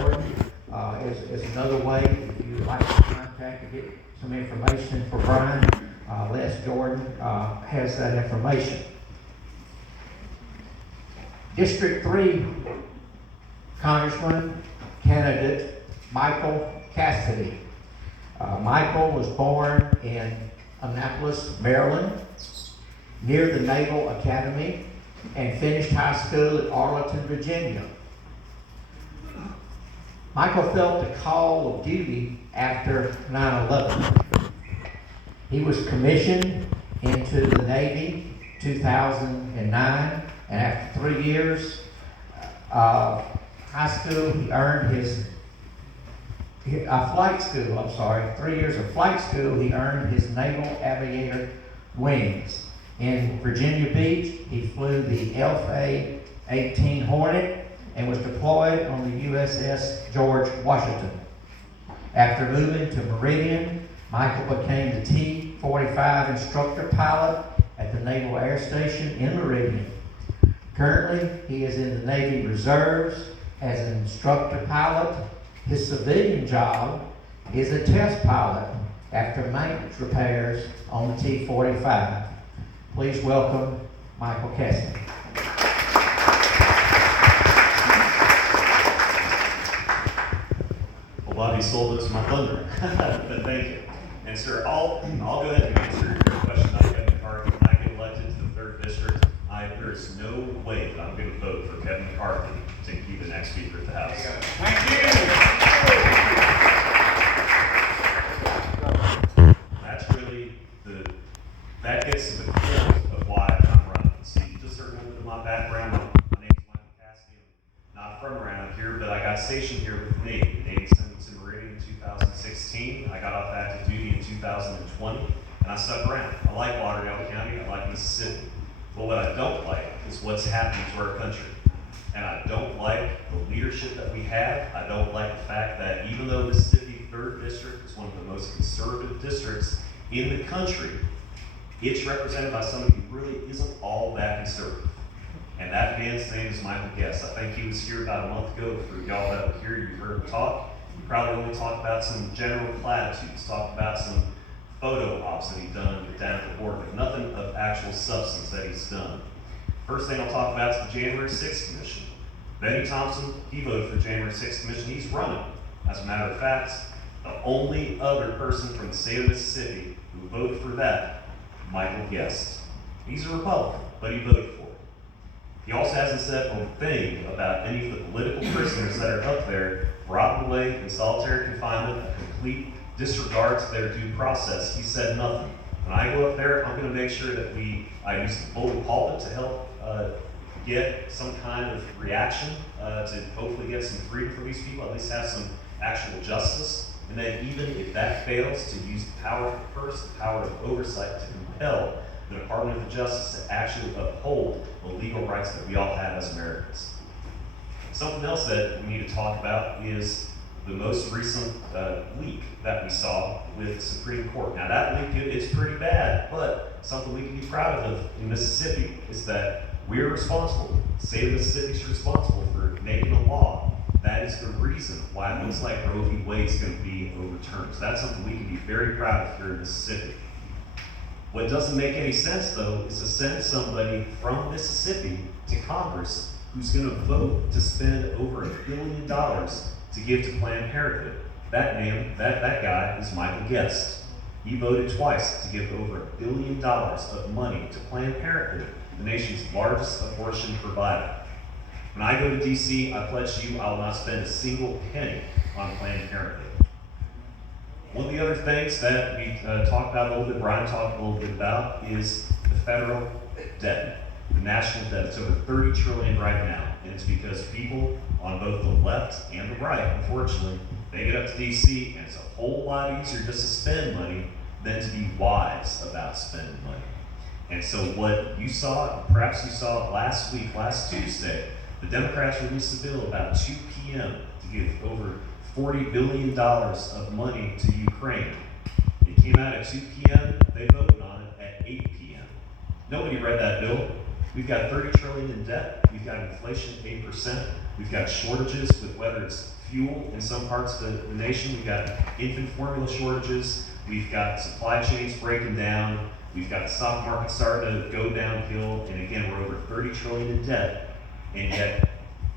Jordan is another way if you would like to contact to get some information for Brian. Les Jordan has that information. District 3 Congressman candidate Michael Cassidy. Michael was born in Annapolis, Maryland, near the Naval Academy, and finished high school at Arlington, Virginia. Michael felt the call of duty after 9/11. He was commissioned into the Navy 2009, and after 3 years high school, he earned his flight school. 3 years of flight school, he earned his Naval Aviator wings. In Virginia Beach, he flew the FA-18 Hornet and was deployed on the USS George Washington. After moving to Meridian, Michael became the T-45 instructor pilot at the Naval Air Station in Meridian. Currently, he is in the Navy Reserves as an instructor pilot. His civilian job is a test pilot after maintenance repairs on the T-45. Please welcome Michael Cassidy. Well, Bobby stole this from my thunder, but thank you. And sir, I'll go ahead and answer your question about Kevin McCarthy. When I get elected to the 3rd District, there is no way that I'm going to vote for Kevin McCarthy to be the next Speaker of the House. Thank you. That's really that gets to the core of why I'm running. See, just a little bit of my background. My name is Michael Cassidy. I'm not from around here, but I got stationed here with me. The Navy sent me to Meridian in 2016. I got off active duty in 2020, and I stuck around. I like Lauderdale County. I like Mississippi. But what I don't like is what's happening to our country. And I don't like the leadership that we have. I don't like the fact that even though Mississippi 3rd District is one of the most conservative districts in the country, it's represented by somebody who really isn't all that conservative. And that man's name is Michael Guest. I think he was here about a month ago. For y'all that were here, you heard him talk. He probably only talked about some general platitudes, talked about some photo ops that he's done down at the border, but nothing of actual substance that he's done. First thing I'll talk about is the January 6th Commission. Benny Thompson, he voted for the January 6th Commission. He's running. As a matter of fact, the only other person from the state of Mississippi who voted for that, Michael Guest. He's a Republican, but he voted for it. He also hasn't said a thing about any of the political prisoners that are up there, brought away in solitary confinement, a complete disregard to their due process. He said nothing. When I go up there, I'm going to make sure that I use the bully pulpit to help get some kind of reaction to hopefully get some freedom for these people, at least have some actual justice. And then even if that fails, to use the power of the purse, the power of oversight to compel the Department of Justice to actually uphold the legal rights that we all have as Americans. Something else that we need to talk about is the most recent leak that we saw with the Supreme Court. Now that leak, it's pretty bad, but something we can be proud of in Mississippi is that we're responsible. The state of Mississippi is responsible for making a law. That is the reason why it looks like Roe v. Wade is going to be overturned. So that's something we can be very proud of here in Mississippi. What doesn't make any sense, though, is to send somebody from Mississippi to Congress who's going to vote to spend over $1 billion to give to Planned Parenthood. That guy is Michael Guest. He voted twice to give over $1 billion of money to Planned Parenthood, the nation's largest abortion provider. When I go to DC, I pledge to you I will not spend a single penny on Planned Parenthood. One of the other things that we talked about a little bit, Brian talked a little bit about, is the federal debt, the national debt. It's over $30 trillion right now, and it's because people on both the left and the right, unfortunately, they get up to DC, and it's a whole lot easier just to spend money than to be wise about spending money. And so what you saw, perhaps you saw last week, last Tuesday, the Democrats released a bill about 2 p.m. to give over $40 billion of money to Ukraine. It came out at 2 p.m., they voted on it at 8 p.m. Nobody read that bill. We've got $30 trillion in debt, we've got inflation 8%, we've got shortages with whether it's fuel in some parts of the nation. We've got infant formula shortages. We've got supply chains breaking down. We've got the stock market starting to go downhill. And again, we're over 30 trillion in debt. And yet,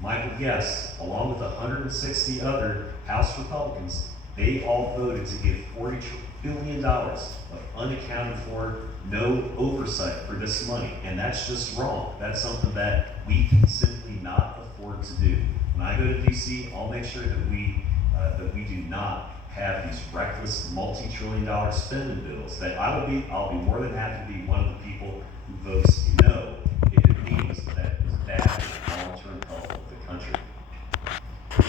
Michael Guest, along with 160 other House Republicans, they all voted to give $40 billion of unaccounted for, no oversight for this money. And that's just wrong. That's something that we can simply not afford to do. When I go to DC, I'll make sure that we do not have these reckless multi-trillion-dollar spending bills. That I'll be more than happy to be one of the people who votes no if it means that it's bad for the long-term health of the country.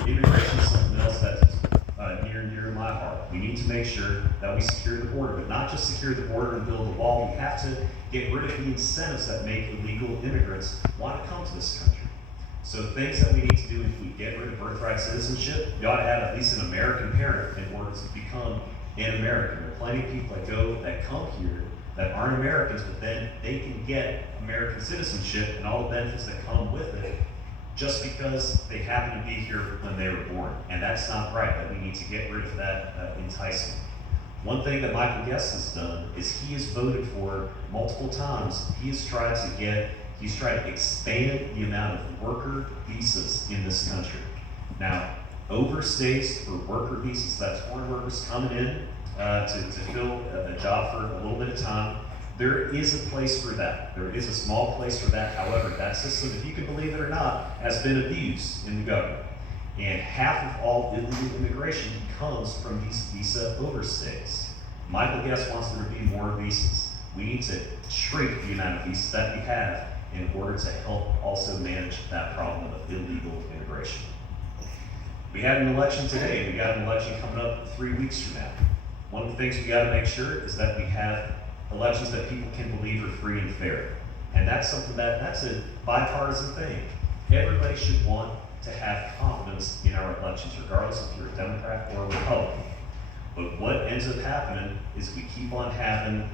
Immigration is something else that's near and dear to my heart. We need to make sure that we secure the border, but not just secure the border and build a wall. We have to get rid of the incentives that make illegal immigrants want to come to this country. So things that we need to do if we get rid of birthright citizenship, you ought to have at least an American parent in order to become an American. There are plenty of people that come here that aren't Americans, but then they can get American citizenship and all the benefits that come with it just because they happen to be here when they were born. And that's not right, that we need to get rid of that enticement. One thing that Michael Guest has done is he has voted for multiple times. He's tried to expand the amount of worker visas in this country. Now, overstays for worker visas, that's foreign workers coming in to fill a job for a little bit of time. There is a place for that. There is a small place for that. However, that system, if you can believe it or not, has been abused in the government. And half of all illegal immigration comes from these visa overstays. Michael Guest wants there to be more visas. We need to shrink the amount of visas that we have in order to help also manage that problem of illegal immigration. We had an election today, and we got an election coming up 3 weeks from now. One of the things we gotta make sure is that we have elections that people can believe are free and fair. And that's something that's a bipartisan thing. Everybody should want to have confidence in our elections, regardless if you're a Democrat or a Republican. But what ends up happening is we keep on having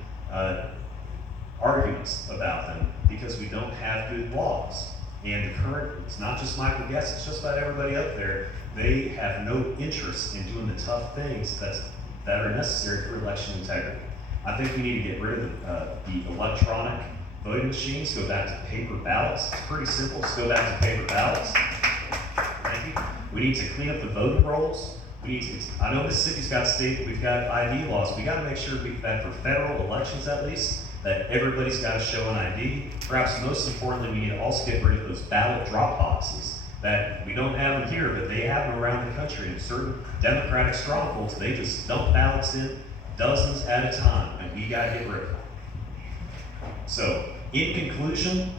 arguments about them because we don't have good laws. And it's not just Michael Guest, it's just about everybody up there. They have no interest in doing the tough things that are necessary for election integrity. I think we need to get rid of the electronic voting machines, go back to paper ballots. It's pretty simple, just go back to paper ballots. Thank you. We need to clean up the voting rolls. I know Mississippi's got we've got ID laws. We gotta make sure that for federal elections at least, that everybody's gotta show an ID. Perhaps most importantly, we need to also get rid of those ballot drop boxes that we don't have them here, but they have them around the country. In certain Democratic strongholds, they just dump ballots in dozens at a time, and we gotta get rid of them. So, in conclusion,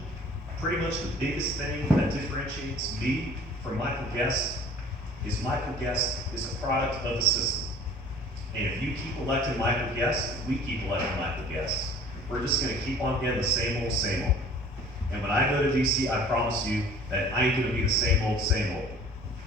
pretty much the biggest thing that differentiates me from Michael Guest is Michael Guest is a product of the system. And if you keep electing Michael Guest, we keep electing Michael Guest. We're just gonna keep on getting the same old, same old. And when I go to DC, I promise you that I ain't gonna be the same old, same old.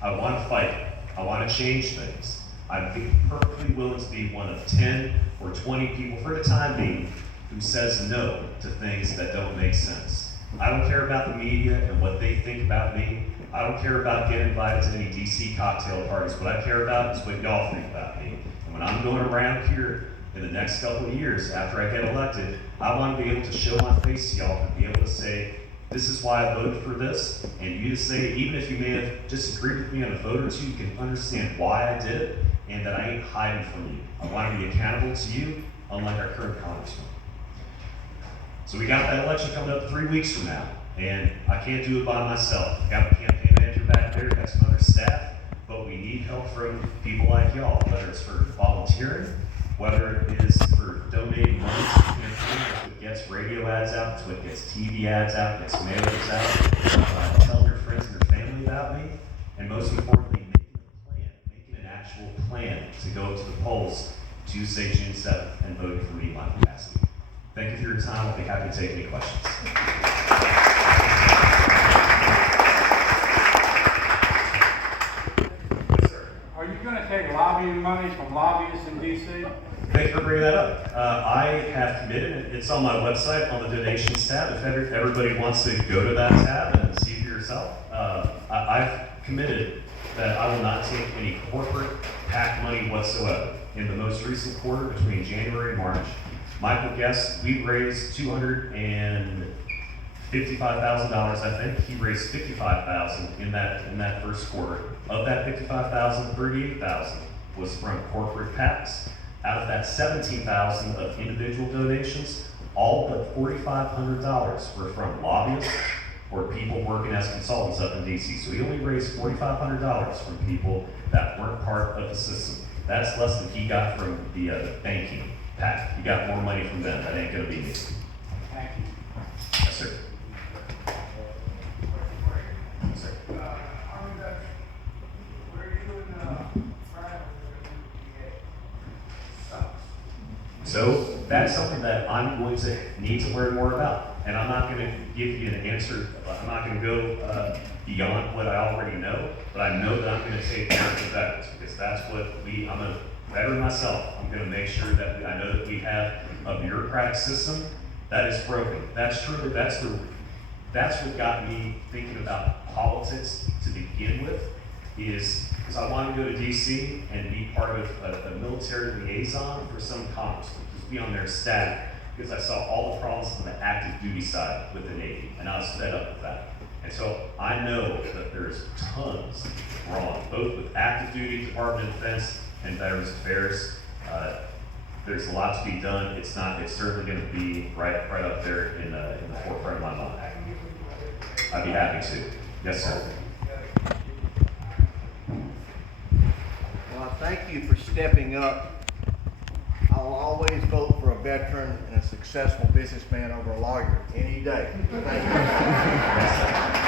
I wanna fight it. I wanna change things. I'm perfectly willing to be one of 10 or 20 people for the time being who says no to things that don't make sense. I don't care about the media and what they think about me. I don't care about getting invited to any DC cocktail parties. What I care about is what y'all think about me. And when I'm going around here in the next couple of years after I get elected, I want to be able to show my face to y'all and be able to say, this is why I voted for this, and you to say, even if you may have disagreed with me on a vote or two, you can understand why I did it, and that I ain't hiding from you. I want to be accountable to you, unlike our current congressman. So we got that election coming up 3 weeks from now, and I can't do it by myself. I got a campaign manager back there, got some other staff, but we need help from people like y'all, whether it's for volunteering, whether it is for donating money to the campaign. That's what gets radio ads out, that's what gets TV ads out, gets mailers out, telling your friends and your family about me, and most importantly, making an actual plan to go to the polls Tuesday, June 7th, and voting for me, Michael Cassidy. Thank you for your time. I'll be happy to take any questions. Yes, sir. Are you going to take lobbying money from lobbyists in D.C.? Thank you for bringing that up. I have committed, it's on my website on the donations tab. If everybody wants to go to that tab and see for yourself, I've committed that I will not take any corporate PAC money whatsoever. In the most recent quarter, between January and March, Michael guessed we raised $255,000, I think. He raised $55,000 in that first quarter. Of that $55,000, $38,000 was from corporate PACs. Out of that $17,000 of individual donations, all but $4,500 were from lobbyists or people working as consultants up in DC. So he only raised $4,500 from people that weren't part of the system. That's less than he got from the banking PAC. He got more money from them. That ain't gonna be me. Thank you. Yes, sir. Yes, sir. So that's something that I'm going to need to learn more about. And I'm not going to give you an answer. I'm not going to go beyond what I already know, but I know that I'm going to take care of the veterans because that's what I'm a veteran myself. I'm going to make sure that I know that we have a bureaucratic system that is broken. That's true. That's what got me thinking about politics to begin with, is because I wanted to go to DC and be part of a military liaison for some congressmen, just be on their staff, because I saw all the problems on the active duty side with the Navy, and I was fed up with that. And so I know that there's tons wrong, both with active duty, Department of Defense, and Veterans Affairs. There's a lot to be done. It's certainly going to be right up there in the forefront of my mind. I'd be happy to. Yes, sir. Well, thank you for stepping up. I'll always vote for a veteran and a successful businessman over a lawyer any day. Thank you.